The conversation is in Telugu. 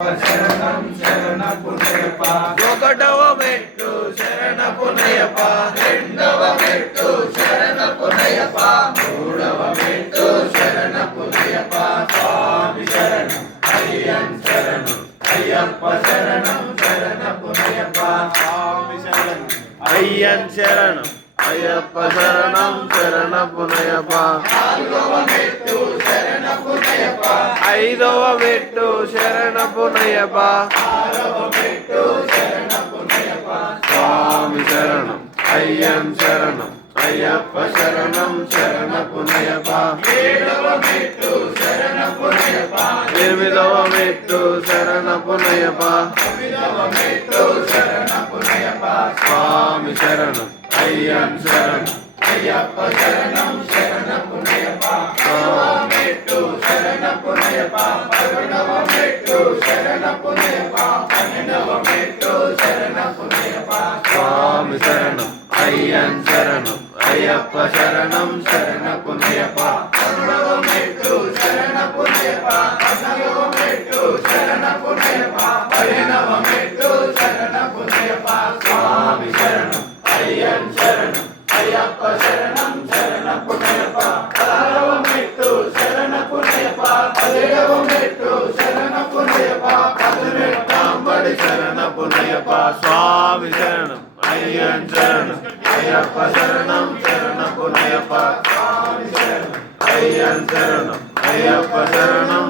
శరణం శరణపునయప ఒకటవ మెట్టు శరణపునయప రెండవ మెట్టు శరణపునయప మూడవ మెట్టు శరణపునయప స్వామి శరణం అయ్యన్ శరణం అయ్యప్ప శరణం శరణపునయప స్వామి శరణం అయ్యన్ శరణం అయ్యప్ప శరణం శరణపునయప నాలుగవ మెట్టు శరణపునయప ఐదవ మెట్టు శరణపునయప ఆరవ మెట్టు శరణపునయప స్వామి శరణం అయ్యన్ శరణం అయ్యప్ప శరణం శరణపునయప ఏడవ మెట్టు శరణపునయప ఎనిమిదవ మెట్టు శరణపునయప తొమ్మిదవ మెట్టు శరణపునయప స్వామి శరణం అయ్యన్ శరణం అయ్యప్ప శరణం శరణపునయప పదవ మెట్టు శరణపునయప పదకొండవ మెట్టు శరణపునయప పన్నెండవ మెట్టు శరణపునయప స్వామి శరణం అయ్యన్ శరణం అయ్యప్ప శరణం శరణపునయప పదమూడవ మెట్టు శరణపునయప పద్నాలుగవ మెట్టు శరణపునయప పదిహేనవ మెట్టు శరణపునయప స్వామి శరణం అయ్యన్ శరణం అయ్యప్ప శరణం శరణపునయప పదహారవ మెట్టు శరణపునయప పదిహేడవ మెట్టు శరణపునయప పదినెట్టాంబడి శరణపునయప స్వామి శరణం అయ్యన్ శరణం అయ్యప్ప శరణం శరణపునయప స్వామి శరణం అయ్యన్ శరణం అయ్యప్ప శరణం